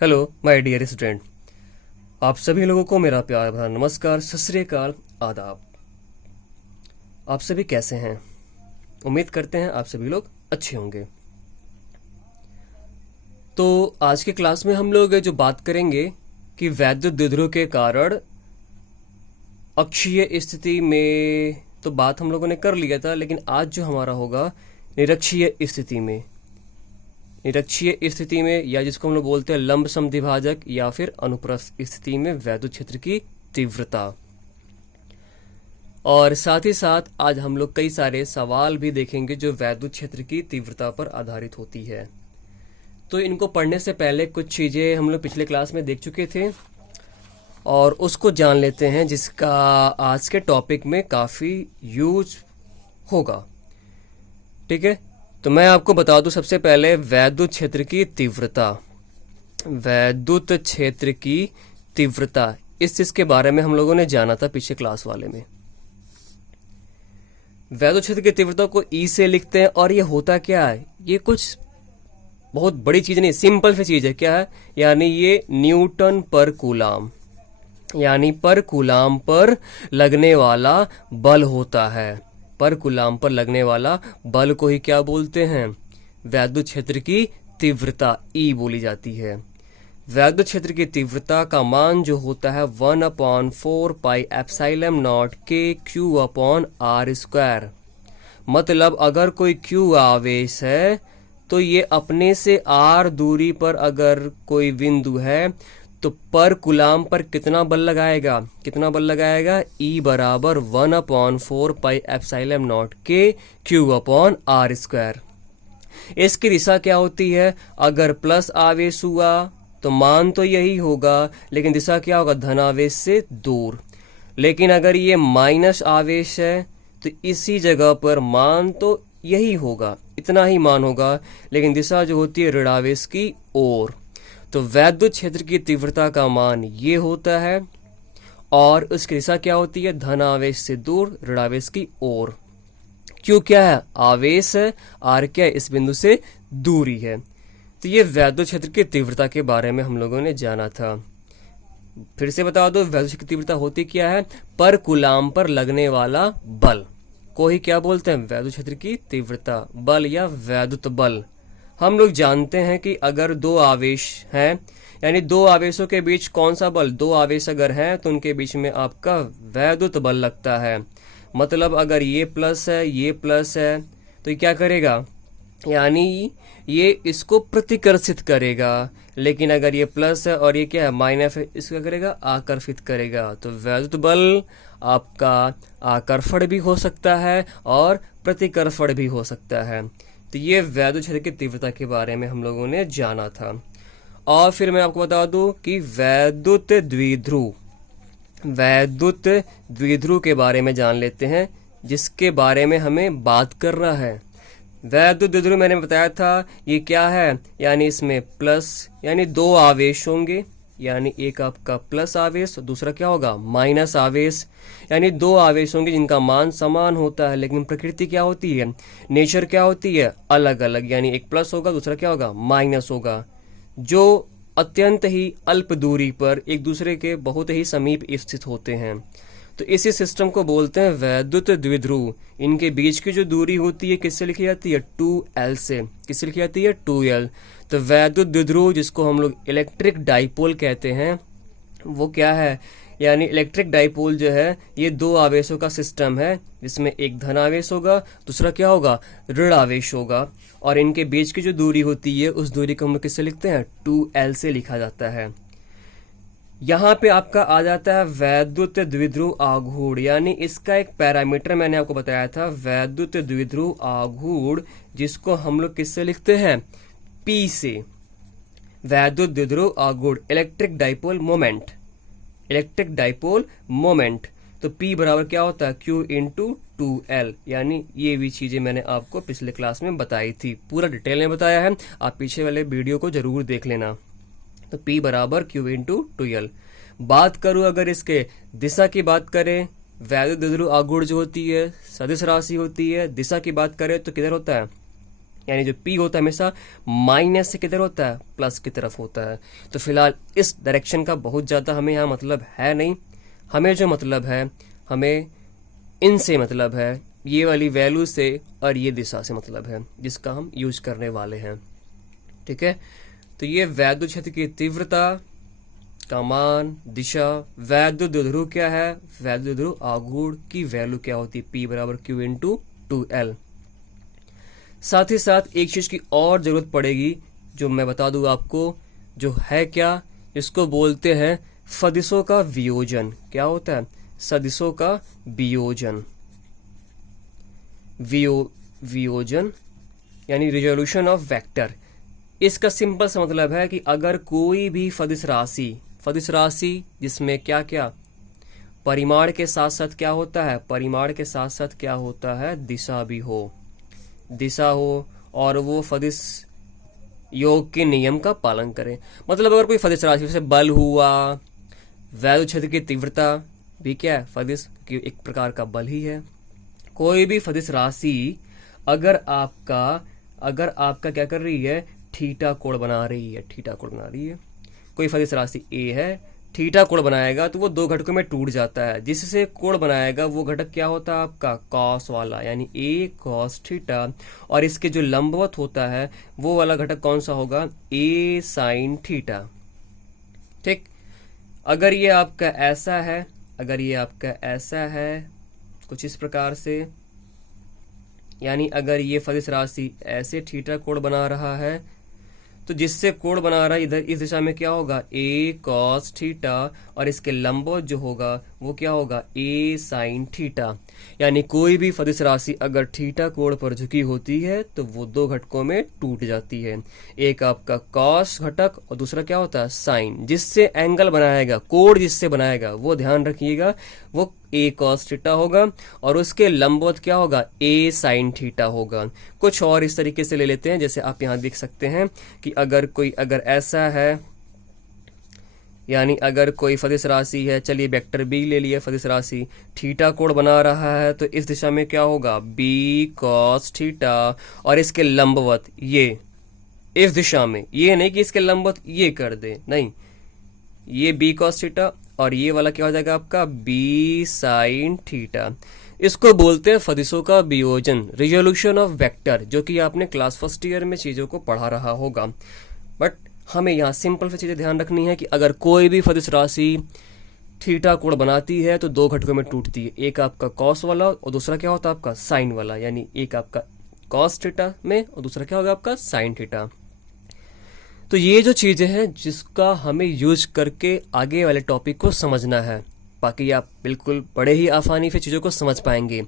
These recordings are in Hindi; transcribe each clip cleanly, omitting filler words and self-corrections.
Hello my dear student. आप सभी लोगों को मेरा प्यार भरा नमस्कार, सत श्री अकाल, आदाब। आप सभी कैसे हैं? उम्मीद करते हैं आप सभी लोग अच्छे होंगे। तो आज के क्लास में हम लोग जो बात करेंगे कि वैद्युत द्विध्रुव के कारण अक्षीय स्थिति में तो बात हम लोगों ने कर लिया था, लेकिन आज जो हमारा होगा निरक्षीय स्थिति में। निरक्षीय स्थिति में, या जिसको हम लोग बोलते हैं लंब समद्विभाजक या फिर अनुप्रस्थ स्थिति में वैद्युत क्षेत्र की तीव्रता। और साथ ही साथ आज हम लोग कई सारे सवाल भी देखेंगे जो वैद्युत क्षेत्र की तीव्रता पर आधारित होती है। तो इनको पढ़ने से पहले कुछ चीज़ें हम लोग पिछले क्लास में देख चुके थे और उसको जान लेते हैं, जिसका आज के टॉपिक में काफ़ी यूज होगा। ठीक है, तो मैं आपको बता दूं सबसे पहले वैद्युत क्षेत्र की तीव्रता। वैद्युत क्षेत्र की तीव्रता, इस चीज के बारे में हम लोगों ने जाना था पिछले क्लास वाले में। वैद्युत क्षेत्र की तीव्रता को ई से लिखते हैं और ये होता क्या है? ये कुछ बहुत बड़ी चीज नहीं, सिंपल सी चीज है। क्या है? यानी ये न्यूटन पर कूलाम, यानी पर कूलाम पर लगने वाला बल होता है। पर कूलाम पर लगने वाला बल को ही क्या बोलते हैं? वैद्युत क्षेत्र की तीव्रता, ई बोली जाती है। वैद्युत क्षेत्र की तीव्रता का मान जो होता है 1/4 पाई एप्सिलॉन नॉट के क्यू अपॉन आर स्क्वायर। मतलब अगर कोई क्यू आवेश है तो ये अपने से आर दूरी पर अगर कोई बिंदु है तो पर कूलाम पर कितना बल लगाएगा? कितना बल लगाएगा? ई बराबर 1/4 पाई एप्सिलॉन नॉट के क्यू अपॉन आर स्क्वायर। इसकी दिशा क्या होती है? अगर प्लस आवेश हुआ तो मान तो यही होगा, लेकिन दिशा क्या होगा? धनावेश से दूर। लेकिन अगर ये माइनस आवेश है तो इसी जगह पर मान तो यही होगा, इतना ही मान होगा, लेकिन दिशा जो होती है ऋणावेश की ओर। तो वैद्युत क्षेत्र की तीव्रता का मान ये होता है और उसकी दिशा क्या होती है? धनावेश से दूर, ऋणावेश की ओर। क्यों क्या है? आवेश है, आर क्या है? इस बिंदु से दूरी है। तो ये वैद्युत क्षेत्र की तीव्रता के बारे में हम लोगों ने जाना था। फिर से बता दो, वैद्युत क्षेत्र की तीव्रता होती क्या है? पर कूलाम पर लगने वाला बल को ही क्या बोलते हैं? वैद्युत क्षेत्र की तीव्रता, बल या वैद्युत बल। हम लोग जानते हैं कि अगर दो आवेश हैं, यानी दो आवेशों के बीच कौन सा बल? दो आवेश अगर हैं तो उनके बीच में आपका वैद्युत बल लगता है। मतलब अगर ये प्लस है, ये प्लस है, तो ये क्या करेगा? यानी ये इसको प्रतिकर्षित करेगा। लेकिन अगर ये प्लस है और ये क्या है? माइनस है, इसको क्या करेगा? आकर्षित करेगा। तो वैद्युत बल आपका आकर्षण भी हो सकता है और प्रतिकर्षण भी हो सकता है। तो ये वैद्युत क्षेत्र की तीव्रता के बारे में हम लोगों ने जाना था। और फिर मैं आपको बता दूं कि वैद्युत द्विध्रुव, वैद्युत द्विध्रुव के बारे में जान लेते हैं, जिसके बारे में हमें बात करना है। वैद्युत द्विध्रुव मैंने बताया था ये क्या है? यानी इसमें प्लस, यानी दो आवेश होंगे, यानी एक आपका प्लस आवेश, दूसरा क्या होगा? माइनस आवेश। यानी दो आवेश होंगे जिनका मान समान होता है, लेकिन प्रकृति क्या होती है? नेचर क्या होती है? अलग अलग। यानी एक प्लस होगा, दूसरा क्या होगा? माइनस होगा, जो अत्यंत ही अल्प दूरी पर एक दूसरे के बहुत ही समीप स्थित होते हैं। तो इसी सिस्टम को बोलते हैं वैद्युत द्विध्रुव। इनके बीच की जो दूरी होती है किससे लिखी जाती है? 2L से। किससे लिखी जाती है? 2L। तो वैद्युत द्विध्रुव, जिसको हम लोग इलेक्ट्रिक डाइपोल कहते हैं, वो क्या है? यानी इलेक्ट्रिक डाइपोल जो है ये दो आवेशों का सिस्टम है, जिसमें एक धन आवेश होगा, दूसरा क्या होगा? ऋण आवेश होगा। और इनके बीच की जो दूरी होती है उस दूरी को हम लोग किससे लिखते हैं? 2L से लिखा जाता है। यहाँ पे आपका आ जाता है वैद्युत द्विध्रुव आघूर्ण। यानी इसका एक पैरामीटर मैंने आपको बताया था, वैद्युत द्विध्रुव आघूर्ण, जिसको हम लोग किससे लिखते हैं? P से। वैद्युत द्विध्रुव आघूर्ण, electric dipole moment, electric dipole moment. तो P बराबर क्या होता है? Q into 2L। यानी ये भी चीजें मैंने आपको पिछले क्लास में बताई थी, पूरा डिटेल में बताया है, आप पीछे वाले वीडियो को जरूर देख लेना। तो P बराबर Q इंटू 2L। बात करूं अगर इसके दिशा की बात करें, वैद्युत द्विध्रुव आघूर्ण जो होती है सदिश राशि होती है। दिशा की बात करें तो किधर होता है? यानी जो P होता है हमेशा माइनस से किधर होता है, प्लस की तरफ होता है। तो फिलहाल इस डायरेक्शन का बहुत ज़्यादा हमें यहाँ मतलब है नहीं। हमें जो मतलब है, हमें इनसे मतलब है, ये वाली वैल्यू से और ये दिशा से मतलब है, जिसका हम यूज करने वाले हैं। ठीक है, तो ये वैद्युत क्षेत्र की तीव्रता का मान, दिशा, वैद्युत द्विध्रुव क्या है, वैद्युत द्विध्रुव आघूर्ण की वैल्यू क्या होती है, P बराबर Q इंटू 2L। साथ ही साथ एक चीज की और जरूरत पड़ेगी, जो मैं बता दूं आपको, जो है क्या, इसको बोलते हैं सदिशों का वियोजन। क्या होता है, सदिशों का वियोजन। वियोजन यानी रिजोल्यूशन ऑफ वेक्टर। इसका सिंपल सा मतलब है कि अगर कोई भी सदिश राशि जिसमें क्या क्या परिमाण के साथ साथ क्या होता है, परिमाण के साथ साथ क्या होता है, दिशा भी हो, और वो सदिश योग के नियम का पालन करें। मतलब अगर कोई सदिश राशि जैसे बल हुआ, वैद्युत क्षेत्र की तीव्रता भी क्या है, सदिश की एक प्रकार का बल ही है। कोई भी सदिश राशि अगर आपका क्या कर रही है, थीटा कोण बना रही है, कोई सदिश राशि ए है, थीटा कोण बनाएगा तो वो दो घटकों में टूट जाता है। जिससे कोण बनाएगा वो घटक क्या होता है आपका, कॉस वाला, यानी ए कॉस थीटा। और इसके जो लंबवत होता है वो वाला घटक कौन सा होगा, ए साइन थीटा। ठीक, अगर ये आपका ऐसा है कुछ इस प्रकार से, यानी अगर ये सदिश राशि ऐसे थीटा कोण बना रहा है, तो जिससे कोण बना रहा है इधर इस दिशा में क्या होगा, ए कॉस थीटा, और इसके लंबवत जो होगा वो क्या होगा, ए साइन थीटा। यानी कोई भी सदिश राशि अगर थीटा कोण पर झुकी होती है तो वो दो घटकों में टूट जाती है। एक आपका कॉस घटक और दूसरा क्या होता है, साइन। जिससे एंगल बनाएगा, कोण जिससे बनाएगा वो ध्यान रखिएगा, वो ए कॉस थीटा होगा, और उसके लंबवत क्या होगा, ए साइन थीटा होगा। कुछ और इस तरीके से ले लेते हैं, जैसे आप यहाँ देख सकते हैं कि अगर ऐसा है, यानी अगर कोई सदिश राशि है, चलिए वेक्टर बी ले लिया, सदिश राशि थीटा कोण बना रहा है, तो इस दिशा में क्या होगा, बी कॉस थीटा, और इसके लंबवत ये इस दिशा में, ये नहीं कि इसके लंबवत ये कर दे, नहीं, ये बी कॉस थीटा और ये वाला क्या हो जाएगा आपका, बी साइन थीटा। इसको बोलते हैं सदिशों का वियोजन, रिजोल्यूशन ऑफ वेक्टर, जो कि आपने क्लास फर्स्ट ईयर में चीजों को पढ़ा रहा होगा। बट हमें यहाँ सिंपल सी चीजें ध्यान रखनी है कि अगर कोई भी सदिश राशि थीटा कोण बनाती है तो दो घटकों में टूटती है, एक आपका कॉस वाला और दूसरा क्या होता है आपका साइन वाला, यानी एक आपका कॉस थीटा में और दूसरा क्या होगा आपका साइन थीटा। तो ये जो चीजें हैं जिसका हमें यूज करके आगे वाले टॉपिक को समझना है, बाकी आप बिल्कुल बड़े ही आसानी से चीज़ों को समझ पाएंगे।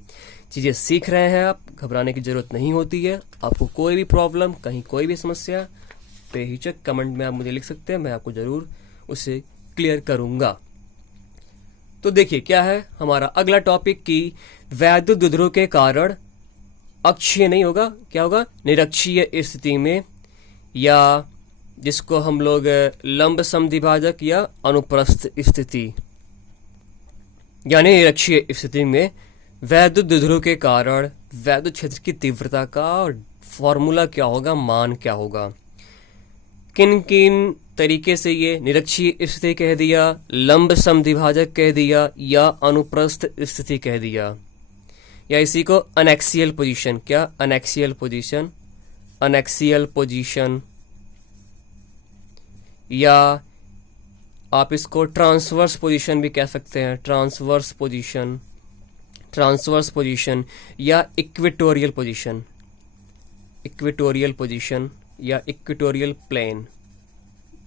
चीज़ें सीख रहे हैं आप, घबराने की ज़रूरत नहीं होती है। आपको कोई भी प्रॉब्लम, कहीं कोई भी समस्या, बेहिचक कमेंट में आप मुझे लिख सकते हैं, मैं आपको ज़रूर उसे क्लियर करूँगा। तो देखिए क्या है हमारा अगला टॉपिक कि वैद्युत द्विध्रुव के कारण अक्षीय नहीं होगा, क्या होगा, निरक्षीय स्थिति में, या जिसको हम लोग लंब समद्विभाजक या अनुप्रस्थ स्थिति यानी निरक्षीय स्थिति में वैद्युत द्विध्रुव के कारण वैद्युत क्षेत्र की तीव्रता का फॉर्मूला क्या होगा, मान क्या होगा, किन किन तरीके से ये निरक्षीय स्थिति कह दिया, लंब समद्विभाजक कह दिया, या अनुप्रस्थ स्थिति कह दिया, या इसी को अनएक्सियल पोजीशन, क्या अनएक्सियल पोजीशन, या आप इसको ट्रांसवर्स पोजीशन भी कह सकते हैं, ट्रांसवर्स पोजीशन, या इक्वेटोरियल पोजीशन, या इक्वेटोरियल प्लेन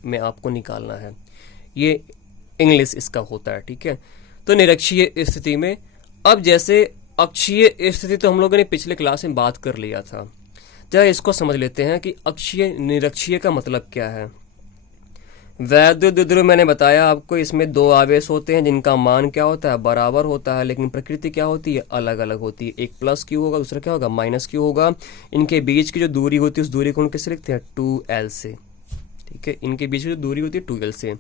में आपको निकालना है। ये इंग्लिश इसका होता है, ठीक है। तो निरक्षीय स्थिति में, अब जैसे अक्षीय स्थिति तो हम लोगों ने पिछले क्लास में बात कर लिया था, जरा इसको समझ लेते हैं कि अक्षीय निरक्षीय का मतलब क्या है। वैद्युत द्विध्रुव मैंने बताया आपको, इसमें दो आवेश होते हैं जिनका मान क्या होता है, बराबर होता है, लेकिन प्रकृति क्या होती है, अलग अलग होती है। एक प्लस क्यू होगा, दूसरा क्या होगा, माइनस क्यू होगा। इनके बीच की जो दूरी होती है उस दूरी को हम कैसे लिखते हैं, 2l से, ठीक है। इनके बीच की जो दूरी होती है 2l से।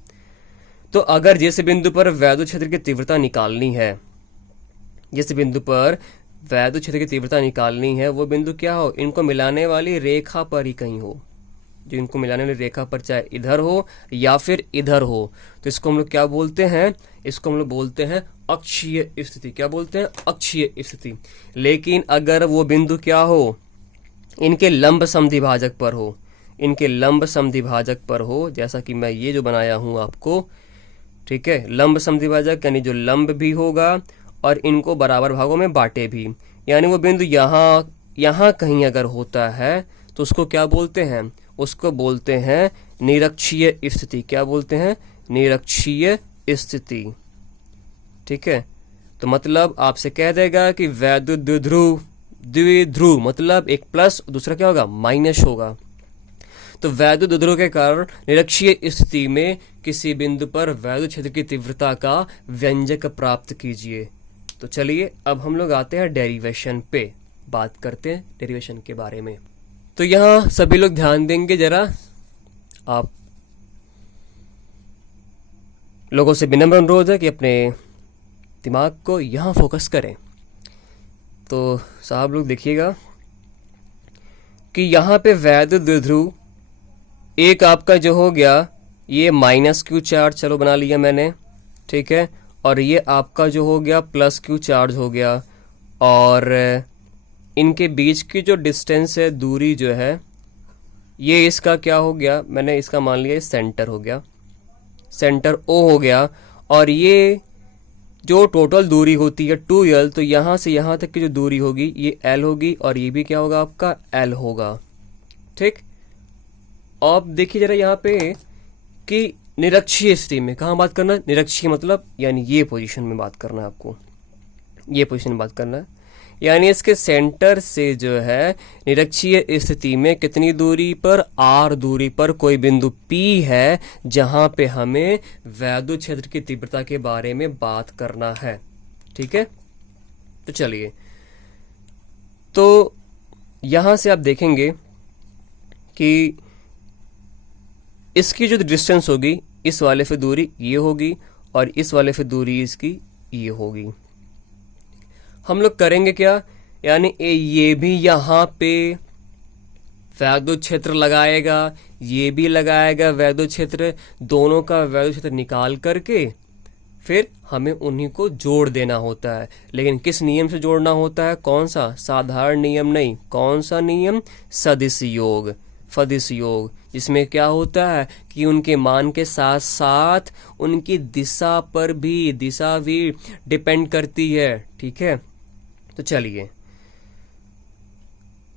तो अगर जिस बिंदु पर वैद्युत क्षेत्र की तीव्रता निकालनी है, जिस बिंदु पर वैद्युत क्षेत्र की तीव्रता निकालनी है वो बिंदु क्या हो, इनको मिलाने वाली रेखा पर ही कहीं हो, जो इनको मिलाने वाली रेखा पर, चाहे इधर हो या फिर इधर हो, तो इसको हम लोग क्या बोलते हैं, इसको हम लोग बोलते हैं अक्षीय स्थिति। क्या बोलते हैं, अक्षीय स्थिति। लेकिन अगर वो बिंदु क्या हो, इनके लंब समद्विभाजक पर हो, इनके लंब समद्विभाजक पर हो, जैसा कि मैं ये जो बनाया हूं आपको, ठीक है, लंब समद्विभाजक यानी जो लंब भी होगा और इनको बराबर भागों में बांटे भी, यानी वो बिंदु यहाँ कहीं अगर होता है तो उसको क्या बोलते हैं, उसको बोलते हैं निरक्षीय स्थिति। क्या बोलते हैं, निरक्षीय स्थिति। ठीक है, तो मतलब आपसे कह देगा कि वैद्युत द्विध्रुव मतलब एक प्लस, दूसरा क्या होगा, माइनस होगा। तो वैद्युत द्विध्रुव के कारण निरक्षीय स्थिति में किसी बिंदु पर वैद्युत क्षेत्र की तीव्रता का व्यंजक प्राप्त कीजिए। तो चलिए अब हम लोग आते हैं डेरिवेशन पे, बात करते हैं डेरिवेशन के बारे में। तो यहाँ सभी लोग ध्यान देंगे जरा, आप लोगों से विनम्र अनुरोध है कि अपने दिमाग को यहाँ फोकस करें। तो साहब लोग देखिएगा कि यहाँ पे वैद्युत द्विध्रुव एक आपका जो हो गया ये माइनस क्यू चार्ज, चलो बना लिया मैंने, ठीक है, और ये आपका जो हो गया प्लस क्यू चार्ज हो गया, और इनके बीच की जो डिस्टेंस है, दूरी जो है, ये इसका क्या हो गया, मैंने इसका मान लिया सेंटर हो गया, सेंटर ओ हो गया, और ये जो टोटल दूरी होती है 2l, तो यहाँ से यहाँ तक की जो दूरी होगी ये l होगी, और ये भी क्या होगा आपका l होगा। ठीक, अब देखिए जरा यहाँ पे कि निरक्षीय स्थिति में कहाँ बात करना है, निरक्षीय मतलब यानी ये पोजीशन में बात करना है आपको, ये पोजीशन में बात करना है, यानी इसके सेंटर से जो है निरक्षीय स्थिति में कितनी दूरी पर, r दूरी पर कोई बिंदु P है जहां पे हमें वैद्युत क्षेत्र की तीव्रता के बारे में बात करना है। ठीक है, तो चलिए, तो यहां से आप देखेंगे कि इसकी जो डिस्टेंस होगी, इस वाले से दूरी ये होगी और इस वाले से दूरी इसकी ये होगी। हम लोग करेंगे क्या, यानी ये भी यहाँ पे वैद्युत क्षेत्र लगाएगा, ये भी लगाएगा वैद्युत क्षेत्र, दोनों का वैद्युत क्षेत्र निकाल करके फिर हमें उन्हीं को जोड़ देना होता है। लेकिन किस नियम से जोड़ना होता है, कौन सा, साधारण नियम नहीं, कौन सा नियम, सदिश योग, फदिश योग, जिसमें क्या होता है कि उनके मान के साथ साथ उनकी दिशा पर भी, दिशा भी डिपेंड करती है। ठीक है, तो चलिए,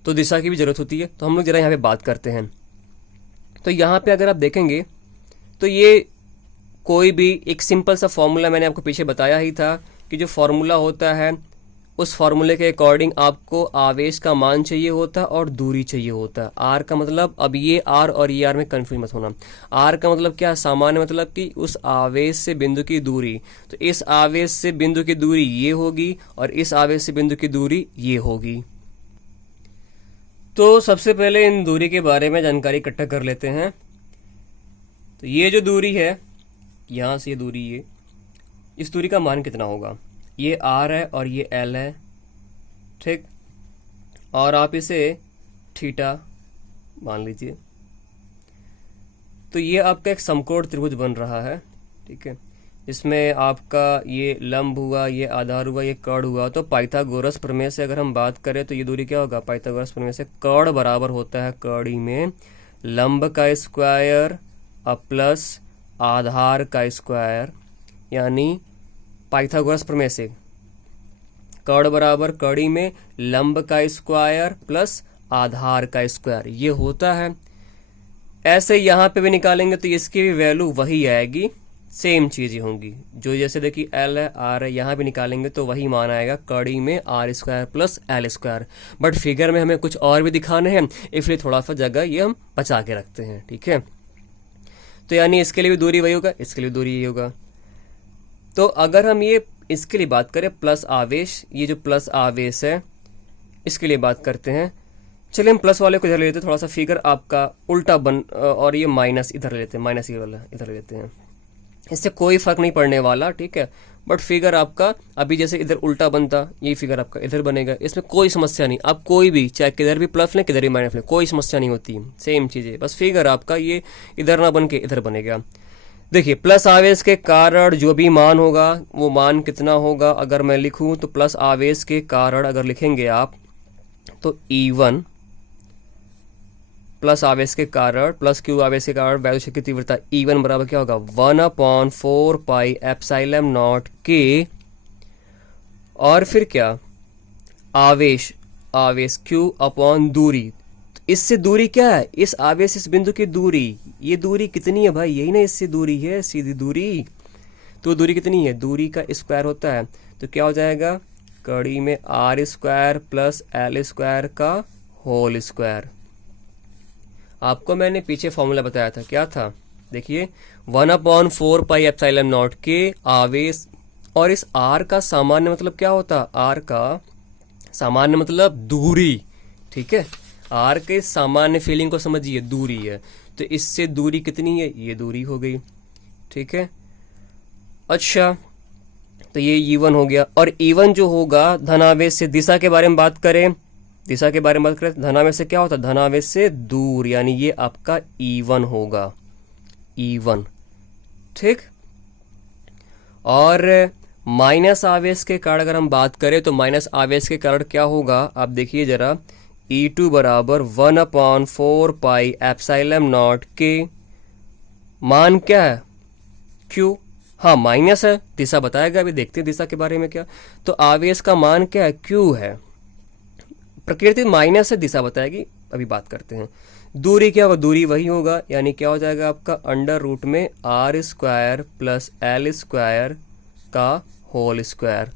तो दिशा की भी जरूरत होती है, तो हम लोग जरा यहाँ पे बात करते हैं। तो यहाँ पे अगर आप देखेंगे तो ये कोई भी एक सिंपल सा फॉर्मूला मैंने आपको पीछे बताया ही था कि जो फॉर्मूला होता है उस फॉर्मूले के अकॉर्डिंग आपको आवेश का मान चाहिए होता है और दूरी चाहिए होता है। आर का मतलब, अब ये आर और ये आर में कंफ्यूज मत होना, आर का मतलब क्या, सामान्य मतलब कि उस आवेश से बिंदु की दूरी, तो इस आवेश से बिंदु की दूरी ये होगी और इस आवेश से बिंदु की दूरी ये होगी। तो सबसे पहले इन दूरी के बारे में जानकारी इकट्ठा कर लेते हैं। तो ये जो दूरी है, यहां से ये दूरी, ये इस दूरी का मान कितना होगा, ये r है और ये l है। ठीक, और आप इसे थीटा मान लीजिए। तो ये आपका एक समकोण त्रिभुज बन रहा है। ठीक है, इसमें आपका ये लंब हुआ, ये आधार हुआ, ये कर्ण हुआ। तो पाइथागोरस प्रमेय से अगर हम बात करें तो ये दूरी क्या होगा, पाइथागोरस प्रमेय से कर्ण बराबर होता है कड़ी में लंब का स्क्वायर प्लस आधार का स्क्वायर, यानी पाइथागोरस प्रमेय से कर्ण बराबर कड़ी में लंब का स्क्वायर प्लस आधार का स्क्वायर, ये होता है। ऐसे यहाँ पे भी निकालेंगे तो इसकी भी वैल्यू वही आएगी, सेम चीजें होंगी। जो जैसे देखिए एल है, आर है, यहाँ भी निकालेंगे तो वही मान आएगा कड़ी में R square plus L square. But figure में हमें कुछ और भी दिखाने हैं, इसलिए थोड़ा सा जगह ये हम बचा के रखते हैं। ठीक है, तो यानी इसके लिए भी दूरी वही होगा, इसके लिए दूरी ये होगा। तो अगर हम ये इसके लिए बात करें प्लस आवेश, ये जो प्लस आवेश है इसके लिए बात करते हैं। चलिए हम प्लस वाले को इधर ले लेते हैं, थोड़ा सा फिगर आपका उल्टा बन, और ये माइनस इधर लेते हैं, माइनस ये वाला इधर लेते हैं। इससे कोई फर्क नहीं पड़ने वाला, ठीक है। बट फिगर आपका अभी जैसे इधर उल्टा बनता, यही फिगर आपका इधर बनेगा, इसमें कोई समस्या नहीं। आप कोई भी चाहे किधर भी प्लस लें किधर भी माइनस लें, कोई समस्या नहीं होती, सेम चीज़ है। बस फिगर आपका ये इधर ना बन के इधर बनेगा। देखिए प्लस आवेश के कारण जो भी मान होगा वो मान कितना होगा, अगर मैं लिखूं तो प्लस आवेश के कारण अगर लिखेंगे आप तो E1 प्लस आवेश के कारण प्लस क्यू आवेश के कारण वायु शक्ति की तीव्रता E1 बराबर क्या होगा 1/4πε0K। और फिर क्या, आवेश आवेश Q अपॉन दूरी। तो इससे दूरी क्या है, इस आवेश इस बिंदु की दूरी, ये दूरी कितनी है भाई, यही ना इससे दूरी है, सीधी दूरी। तो दूरी कितनी है, दूरी का स्क्वायर होता है, तो क्या हो जाएगा कड़ी में R² प्लस L² का होल स्क्वायर। आपको मैंने पीछे फॉर्मूला बताया था, क्या था, देखिए 1/4πε0K आवेश, और इस R का सामान्य मतलब क्या होता, R का सामान्य मतलब दूरी, ठीक है। R के सामान्य फीलिंग को समझिए, दूरी है, तो इससे दूरी कितनी है, ये दूरी हो गई, ठीक है। अच्छा, तो ये E1 हो गया। और E1 जो होगा धनावेश से, दिशा के बारे में बात करें, दिशा के बारे में बात करें, धनावेश से क्या होता है, धनावेश से दूर, यानी ये आपका E1 होगा, E1, ठीक। और माइनस आवेश के कारण अगर हम बात करें तो माइनस आवेश के कारण क्या होगा, आप देखिए जरा, E2 बराबर 1/4πε0K, मान क्या है Q, हाँ माइनस है, दिशा बताएगा, अभी देखते हैं दिशा के बारे में क्या। तो आवेश का मान क्या है, Q है, प्रकृति माइनस है, दिशा बताएगी, अभी बात करते हैं। दूरी क्या होगा, दूरी वही होगा, यानी क्या हो जाएगा आपका √ में R² प्लस L² का होल स्क्वायर,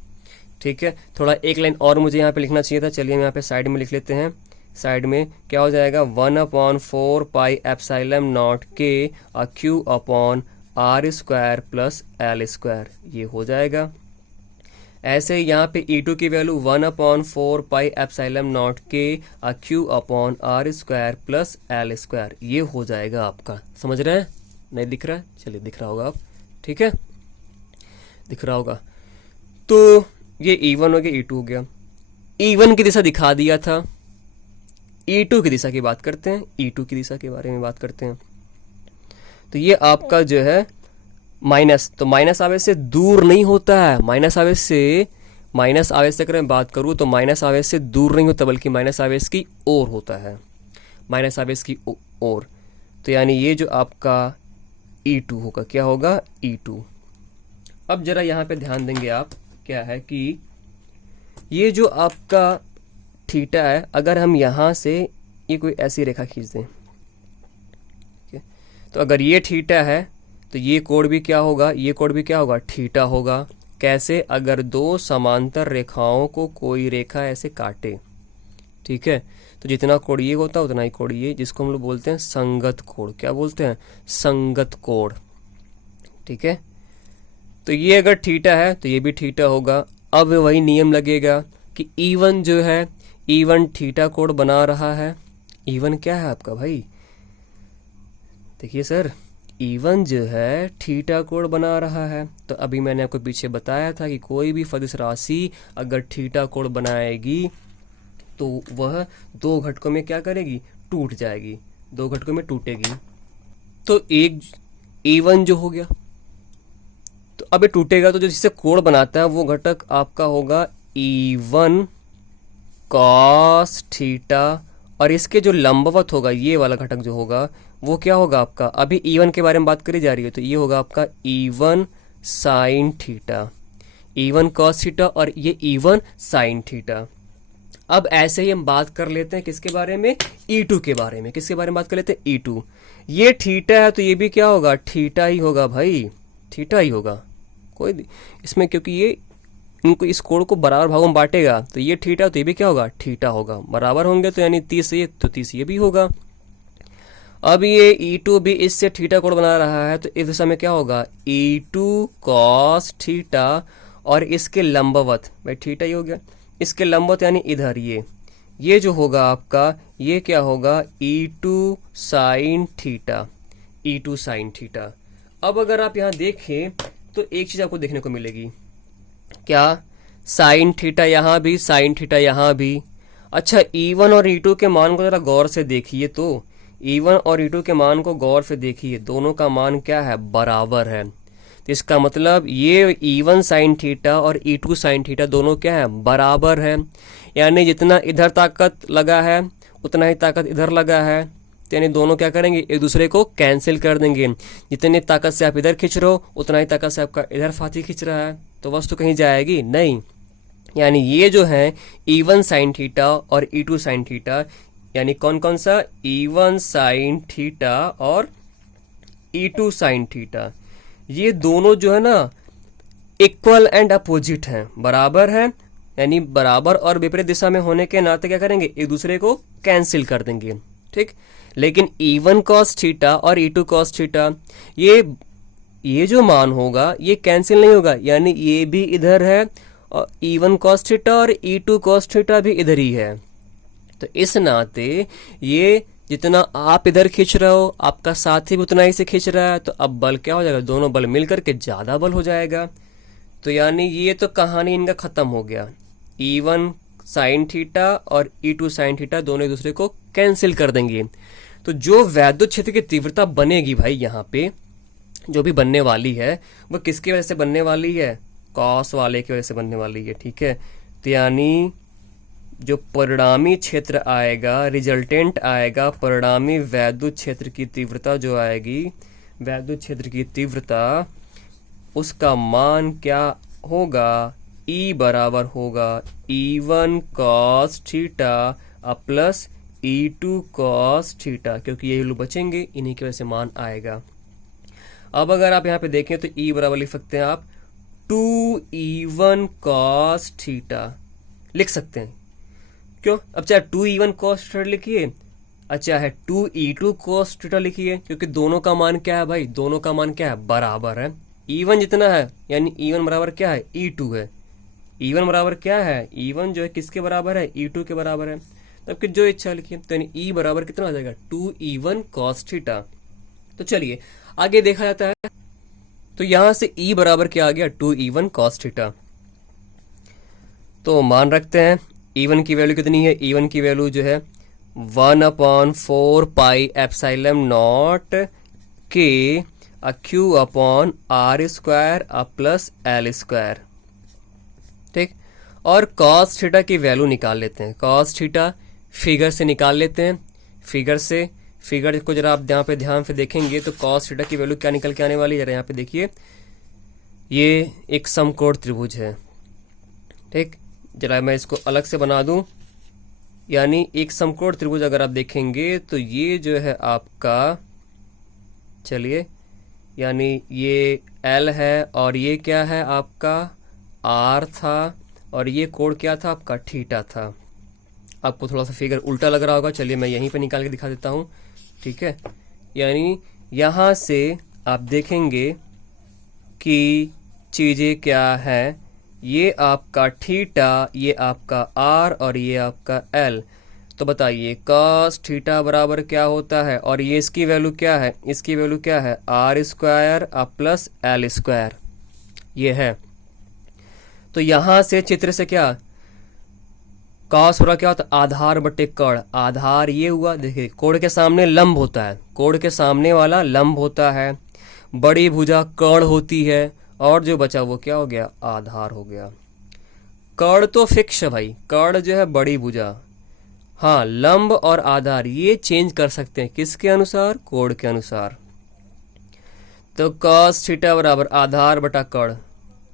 ठीक है। थोड़ा एक लाइन और मुझे यहाँ पे लिखना चाहिए था, चलिए हम यहाँ पे साइड में लिख लेते हैं। साइड में क्या हो जाएगा 1/4πε0K Q upon R² plus L², ये हो जाएगा। ऐसे यहाँ पे E2 की value 1/4πε0K Q upon R² plus L², ये हो जाएगा आपका। समझ रहे हैं, नहीं दिख रहा है, चलिए दिख रहा होगा आप, ठीक है, दिख रहा होगा। तो ये E1 हो गया, E2 हो गया। E1 की दिशा दिखा दिया था, E2 की दिशा की बात करते हैं, E2 की दिशा के बारे में बात करते हैं। तो ये आपका जो है माइनस, तो माइनस आवेश से दूर नहीं होता है, माइनस आवेश से अगर मैं बात करूँ तो माइनस आवेश से दूर नहीं होता, बल्कि माइनस आवेश की ओर होता है, माइनस आवेश की ओर। तो यानी ये जो आपका E2 होगा, क्या होगा E2। अब जरा यहाँ पे ध्यान देंगे आप, क्या है कि ये जो आपका थीटा है, अगर हम यहाँ से ये कोई ऐसी रेखा खींच दें, तो अगर ये थीटा है तो ये कोण भी क्या होगा, ये कोण भी क्या होगा, थीटा होगा। कैसे, अगर दो समांतर रेखाओं को कोई रेखा ऐसे काटे, ठीक है, तो जितना कोण ये होता है उतना ही कोण ये, जिसको हम लोग बोलते हैं संगत कोण। क्या बोलते हैं, संगत कोण, ठीक है। तो ये अगर थीटा है तो ये भी थीटा होगा। अब वही नियम लगेगा कि E1 जो है, E1 थीटा कोण बना रहा है। E1 क्या है आपका भाई, देखिए सर, E1 जो है थीटा कोण बना रहा है। तो अभी मैंने आपको पीछे बताया था कि कोई भी सदिश राशि अगर थीटा कोण बनाएगी तो वह दो घटकों में क्या करेगी, टूट जाएगी, दो घटकों में टूटेगी। तो एक E1 जो हो गया, तो अब ये टूटेगा तो जो जिससे कोण बनाता है वो घटक आपका होगा E1 cos थीटा, और इसके जो लंबवत होगा ये वाला घटक जो होगा वो क्या होगा आपका, अभी E1 के बारे में बात करी जा रही है, तो ये होगा आपका E1 sin theta, E1 cos theta और ये E1 sin थीटा। अब ऐसे ही हम बात कर लेते हैं किसके बारे में, E2 के बारे में। किसके बारे में बात कर लेते हैं, E2। ये थीटा है तो ये भी क्या होगा, थीटा ही होगा भाई, थीटा ही होगा। कोई इसमें, क्योंकि ये इनको इस कोण को बराबर भागों में बांटेगा, तो ये थीटा तो ये भी क्या होगा, थीटा होगा। बराबर होंगे तो यानी 30 ये तो 30 ये भी होगा। अब ये E2 भी इससे थीटा कोण बना रहा है, तो इस दिशा में क्या होगा, E2 cos थीटा, और इसके लंबवत, भाई थीटा ही हो गया, इसके लंबवत यानी इधर ये जो होगा आपका, ये क्या होगा, E2 sin theta, E2 sin theta. अब अगर आप यहाँ देखें तो एक चीज आपको देखने को मिलेगी, क्या, साइन थीटा यहाँ भी, साइन थीटा यहाँ भी। अच्छा, E1 और E2 के मान को जरा गौर से देखिए, तो E1 और E2 के मान को गौर से देखिए, दोनों का मान क्या है, बराबर है। तो इसका मतलब ये E1 साइन थीटा और E2 साइन थीटा दोनों क्या है, बराबर है। यानी जितना इधर ताकत लगा है उतना ही ताकत इधर लगा है, तो यानी दोनों क्या करेंगे, एक दूसरे को कैंसिल कर देंगे। जितनी ताकत से आप इधर खींच रहे हो उतना ही ताकत से आपका इधर फाती खींच रहा है, तो वस्तु कहीं जाएगी नहीं। यानी ये जो है E1 साइन थीटा और E2 साइन थीटा, यानी कौन कौन सा, E1 साइन थीटा और E2 साइन थीटा, ये दोनों जो है ना इक्वल एंड अपोजिट हैं, बराबर हैं। यानी बराबर और विपरीत दिशा में होने के नाते क्या करेंगे, एक दूसरे को कैंसिल कर देंगे, ठीक। लेकिन E1 cos थीटा और E2 cos थीटा, ये जो मान होगा ये कैंसिल नहीं होगा, यानी ये भी इधर है और E1 cos थीटा और E2 cos थीटा भी इधर ही है। तो इस नाते ये जितना आप इधर खींच रहे हो आपका साथी भी उतना ही से खींच रहा है, तो अब बल क्या हो जाएगा, दोनों बल मिलकर के ज्यादा बल हो जाएगा। तो यानी ये तो कहानी इनका खत्म हो गया। E1 साइन थीटा और E2 साइन थीटा दोनों एक दूसरे को कैंसिल कर देंगे। तो जो वैद्युत क्षेत्र की तीव्रता बनेगी भाई, यहाँ पे जो भी बनने वाली है वो किसकी वजह से बनने वाली है, कॉस वाले की वजह से बनने वाली है, ठीक है। तो यानी जो परिणामी क्षेत्र आएगा, रिजल्टेंट आएगा, परिणामी वैद्युत क्षेत्र की तीव्रता जो आएगी, वैद्युत क्षेत्र की तीव्रता, उसका मान क्या होगा, E बराबर होगा E1 cos theta plus E2 cos theta, क्योंकि ये वैल्यू बचेंगे, इन्हीं की वजह से मान आएगा। अब अगर आप यहाँ पे देखें तो E बराबर लिख सकते हैं आप 2E1 cos थीटा लिख सकते हैं। क्यों, अब चाहे 2E1 cos थीटा लिखिए, अच्छा है 2E2 cos थीटा लिखिए, क्योंकि दोनों का मान क्या है भाई, दोनों का मान क्या है, बराबर है। E1 जितना है यानी E1 बराबर क्या है, E2 है। E1 बराबर क्या है, E1 जो है किसके बराबर है, E2 के बराबर है। तब कि जो इच्छा लिखिए, तो यानी E बराबर कितना आ जाएगा, 2E1 cos थीटा। तो चलिए आगे देखा जाता है। तो यहां से E बराबर क्या आ गया, 2E1 cos थीटा। तो मान रखते हैं E1 की वैल्यू कितनी है, E1 की वैल्यू जो है 1/4 पाई एप्सिलॉन नॉट के Q upon R square plus L square, ठीक। और cos थीटा की वैल्यू निकाल लेते हैं, cos थीटा फिगर से निकाल लेते हैं। फिगर को जरा आप यहाँ पे ध्यान से देखेंगे तो cos थीटा की वैल्यू क्या निकल के आने वाली है, जरा यहाँ पे देखिए, ये एक समकोण त्रिभुज है, ठीक। जरा मैं इसको अलग से बना दूं, यानी एक समकोण त्रिभुज अगर आप देखेंगे तो ये जो है आपका, चलिए, यानी ये L है और ये क्या है आपका R था, और ये कोण क्या था आपका, थीटा था। आपको थोड़ा सा फिगर उल्टा लग रहा होगा, चलिए मैं यहीं पे निकाल के दिखा देता हूँ, ठीक है। यानी यहाँ से आप देखेंगे कि चीज़ें क्या है, ये आपका थीटा, ये आपका R और ये आपका L। तो बताइए cos थीटा बराबर क्या होता है, और ये इसकी वैल्यू क्या है, इसकी वैल्यू क्या है, R square plus L square, ये है। तो यहां से चित्र से क्या cos हो रहा, क्या होता है, आधार बटे कर्ण। आधार ये हुआ, देखिए कोण के सामने लंब होता है, कोण के सामने वाला लंब होता है, बड़ी भुजा कर्ण होती है, और जो बचा वो क्या हो गया, आधार हो गया। कर्ण तो फिक्स है भाई, कर्ण जो है बड़ी भुजा, हाँ लंब और आधार ये चेंज कर सकते हैं, किसके अनुसार, कोण के अनुसार। तो cos थीटा बराबर आधार बटा कर्ण,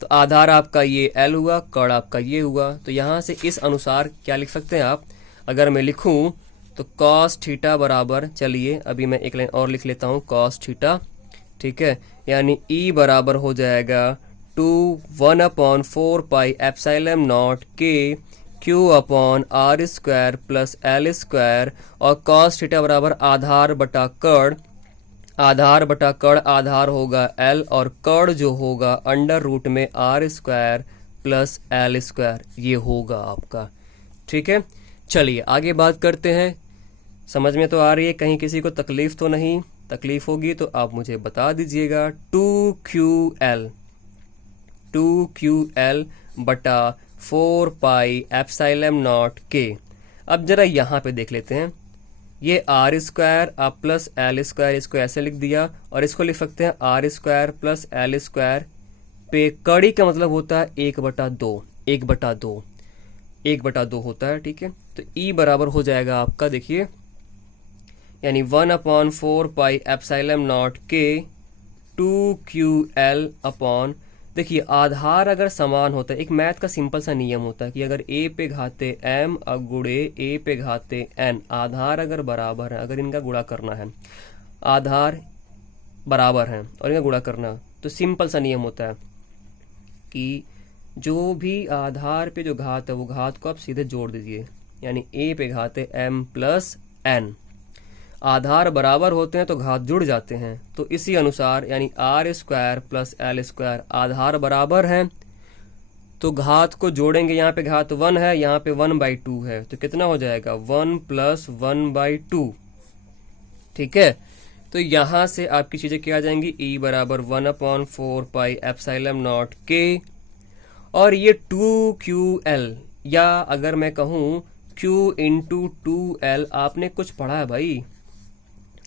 तो आधार आपका ये L हुआ, कर्ण आपका ये हुआ। तो यहाँ से इस अनुसार क्या लिख सकते हैं आप, अगर मैं लिखूं तो cos थीटा बराबर, चलिए अभी मैं एक लाइन और लिख लेता हूँ, cos थीटा, ठीक है। यानी E बराबर हो जाएगा 1/4 पाई एप्सिलॉन नॉट के Q upon R square plus L square, और cos थीटा बराबर आधार बटा कर्ण, आधार बटा कर्ण, आधार होगा L और कर्ण जो होगा अंडर रूट में R square plus L square, ये होगा आपका, ठीक है। चलिए आगे बात करते हैं, समझ में तो आ रही है, कहीं किसी को तकलीफ तो नहीं, तकलीफ होगी तो आप मुझे बता दीजिएगा। 2QL बटा 4πε0 k। अब जरा यहाँ पे देख लेते हैं, ये आर स्क्वायर अब प्लस एल स्क्वायर, इसको ऐसे लिख दिया और इसको लिख सकते हैं R square plus L square पे कड़ी का मतलब होता है 1/2, 1/2, 1/2 होता है, ठीक है। तो ई बराबर हो जाएगा आपका, देखिए, यानी 1/4πε0 k 2QL अपॉन, देखिए आधार अगर समान होता है, एक मैथ का सिंपल सा नियम होता है कि अगर a पे घाते m अब गुणे a पे घाते n, आधार अगर बराबर है, अगर इनका गुणा करना है, आधार बराबर है और इनका गुणा करना, तो सिंपल सा नियम होता है कि जो भी आधार पे जो घात है वो घात को आप सीधे जोड़ दीजिए, यानी a पे घाते m प्लस n। आधार बराबर होते हैं तो घात जुड़ जाते हैं, तो इसी अनुसार यानी r square plus L square, आधार बराबर है तो घात को जोड़ेंगे, यहाँ पे घात 1 है, यहाँ पे 1/2 है, तो कितना हो जाएगा 1 + 1/2, ठीक है। तो यहाँ से आपकी चीजें क्या आ जाएंगी, ई बराबर 1/4πε0 k और ये 2QL, या अगर मैं कहूँ Q इंटू 2L, आपने कुछ पढ़ा है भाई,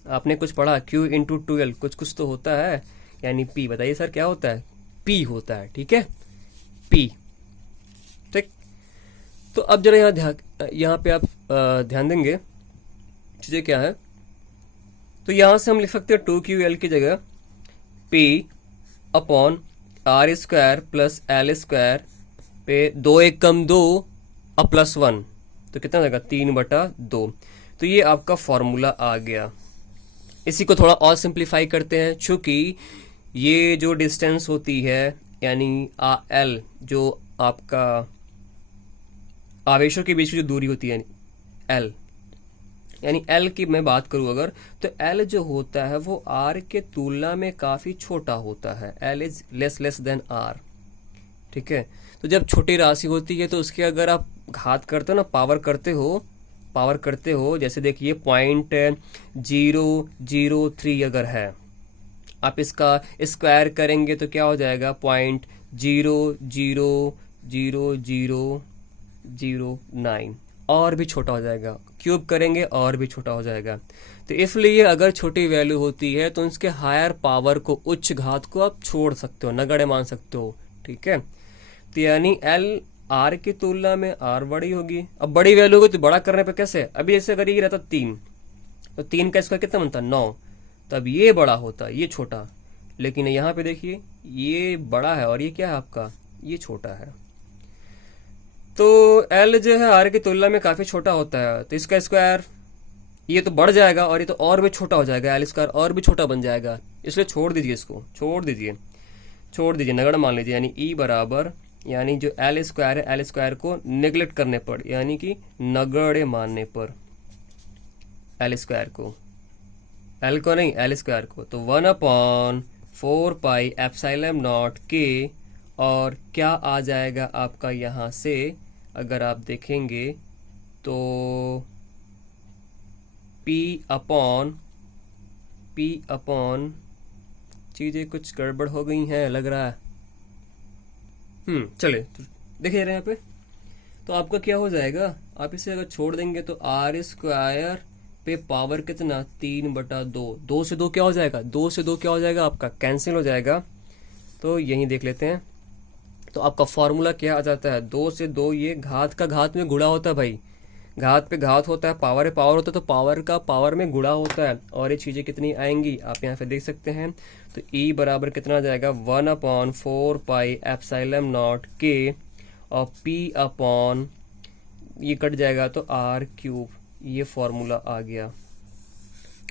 आपने कुछ पढ़ा, Q इंटू 2L कुछ तो होता है, यानी P, बताइए सर क्या होता है, P होता है, ठीक है, P, ठीक। तो अब जरा यहाँ पे आप ध्यान देंगे चीजें क्या है, तो यहां से हम लिख सकते हैं 2QL की जगह P upon R square plus L square पे 2 1 कम 2 और प्लस 1, तो कितना हो जाएगा 3/2। तो ये आपका फॉर्मूला आ गया। इसी को थोड़ा और सिंप्लीफाई करते हैं, चूंकि ये जो डिस्टेंस होती है यानी एल, जो आपका आवेशों के बीच की जो दूरी होती है एल, यानी एल की मैं बात करूं अगर, तो एल जो होता है वो आर के तुलना में काफी छोटा होता है, L is less than R, ठीक है। तो जब छोटी राशि होती है तो उसके अगर आप घात करते हो ना, पावर करते हो, जैसे देखिए 0.003 अगर है, आप इसका स्क्वायर करेंगे तो क्या हो जाएगा 0.00009, और भी छोटा हो जाएगा, क्यूब करेंगे और भी छोटा हो जाएगा। तो इसलिए अगर छोटी वैल्यू होती है तो उसके हायर पावर को, उच्च घात को आप छोड़ सकते हो, नगण्य मान सकते हो, ठीक है। तो यानी एल आर की तुलना में आर बड़ी होगी। अब बड़ी वैल्यू होगी तो बड़ा करने पे कैसे, अभी जैसे अगर ये रहता 3, तो 3 का स्क्वायर कितना बनता 9, तब ये बड़ा होता, ये छोटा, लेकिन यहाँ पे देखिए ये बड़ा है और ये क्या है आपका, ये छोटा है। तो एल जो है आर की तुलना में काफी छोटा होता है, तो इसका स्क्वायर ये तो बढ़ जाएगा और ये तो और भी छोटा हो जाएगा, एल स्क्वायर और भी छोटा बन जाएगा, इसलिए छोड़ दीजिए, इसको छोड़ दीजिए, नगण्य मान लीजिए, यानी ई बराबर, यानी जो एल स्क्वायर है, एल स्क्वायर को नेग्लेक्ट करने पर, यानी कि नगण्य मानने पर एल स्क्वायर को, एल को नहीं एल स्क्वायर को, तो 1/4πε0 k, और क्या आ जाएगा आपका यहां से अगर आप देखेंगे तो P अपॉन चीजें कुछ गड़बड़ हो गई हैं लग रहा है, चलिए तो देखिए यहाँ पे, तो आपका क्या हो जाएगा, आप इसे अगर छोड़ देंगे तो आर स्क्वायर पे पावर कितना 3/2, 2 से 2 क्या हो जाएगा, 2 से 2 क्या हो जाएगा आपका, कैंसिल हो जाएगा। तो यही देख लेते हैं, तो आपका फॉर्मूला क्या आ जाता है, 2 से 2, ये घात का घात में गुणा होता है भाई, घात पे घात होता है, पावर पे पावर होता है, तो पावर का पावर में गुणा होता है, और ये चीजें कितनी आएंगी आप यहाँ पे देख सकते हैं। तो ई बराबर कितना आ जाएगा 1/4πε0 k, और P अपॉन ये कट जाएगा तो r³, ये फॉर्मूला आ गया,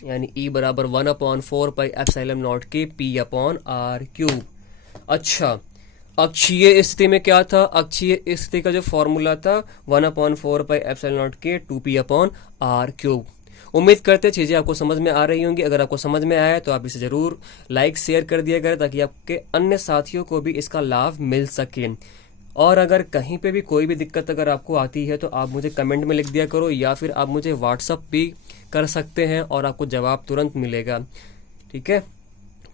यानी ई बराबर 1/4πε0 k P अपॉन r³। अच्छा, अक्षीय स्थिति में क्या था, अक्षीय स्थिति का जो फॉर्मूला था 1/4πε0 k 2p अपॉन r³। उम्मीद करते हैं चीजें आपको समझ में आ रही होंगी। अगर आपको समझ में आया तो आप इसे जरूर लाइक शेयर कर दिया करें, ताकि आपके अन्य साथियों को भी इसका लाभ मिल सके। और अगर कहीं पे भी कोई भी दिक्कत अगर आपको आती है तो आप मुझे कमेंट में लिख दिया करो, या फिर आप मुझे व्हाट्सअप भी कर सकते हैं और आपको जवाब तुरंत मिलेगा। ठीक है।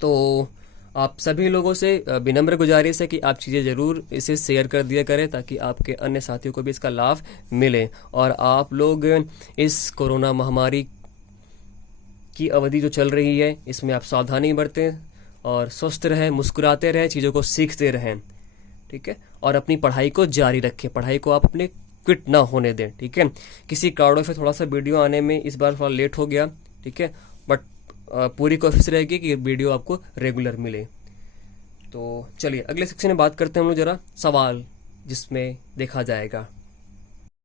तो आप सभी लोगों से विनम्र गुजारिश है कि आप चीज़ें ज़रूर इसे शेयर कर दिया करें ताकि आपके अन्य साथियों को भी इसका लाभ मिले, और आप लोग इस कोरोना महामारी की अवधि जो चल रही है इसमें आप सावधानी बरतें और स्वस्थ रहें, मुस्कुराते रहें, चीज़ों को सीखते रहें, ठीक है। और अपनी पढ़ाई को जारी रखें, पढ़ाई को आप अपने क्विट ना होने दें, ठीक है। किसी कारणों से थोड़ा सा वीडियो आने में इस बार थोड़ा लेट हो गया, ठीक है, बट पूरी कोशिश रहेगी कि वीडियो आपको रेगुलर मिले। तो चलिए अगले सेक्शन में बात करते हैं हम लोग जरा सवाल जिसमें देखा जाएगा